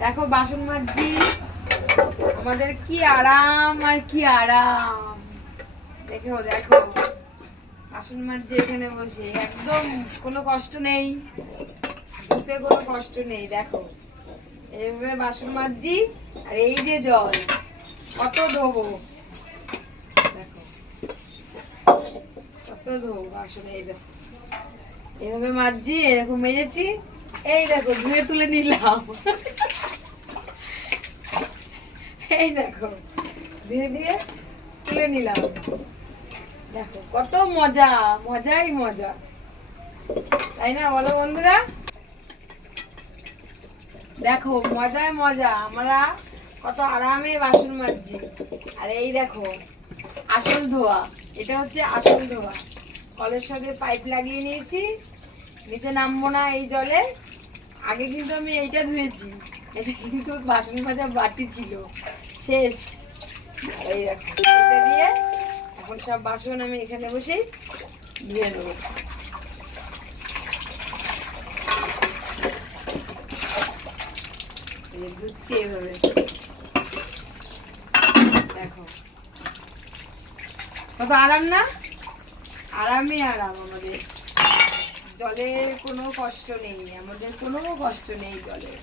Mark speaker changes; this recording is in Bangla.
Speaker 1: দেখো, বাসন মাজছি। আমাদের কি আরাম আর কি আরাম। দেখো দেখো। বাসন মাজছি এখানে বসে। একদম কোনো কষ্ট নেই। ধুতে কোনো কষ্ট নেই, দেখো। এইভাবে বাসন মাজছি। আর এই যে জল, কত ধোবো। দেখো, কত ধোবো বাসন, এই দেখো। এভাবে মাজছি, এরকম মেজেছি। এই দেখো, ধুয়ে তুলে নিলাম। এই দেখো ধীরে ধীরে তুলে নিলাম। দেখো, কত মজা, মজাই মজা। তাই না বলো বন্ধুরা? দেখো মজায় মজা, আমরা কত আরামে বাসন মাজছি। আর এই দেখো, আসল ধোয়া, এটা হচ্ছে আসল ধোয়া। কলের সাথে পাইপ লাগিয়ে নিয়েছি, নিচে নামবো না এই জলে। আগে কিন্তু আমি এইটা ধুয়েছি। এটা কিন্তু বাসন মাজা বাটি ছিল। শেষ। এই দিয়ে এখন সব বাসন আমি এখানে বসেই ধুয়ে নেব। যে এভাবে। দেখো। কত আরাম না? আরামই আরাম আমাদের। জলের কোনো কষ্ট নেই, আমাদের কোনো কষ্ট নেই জলের।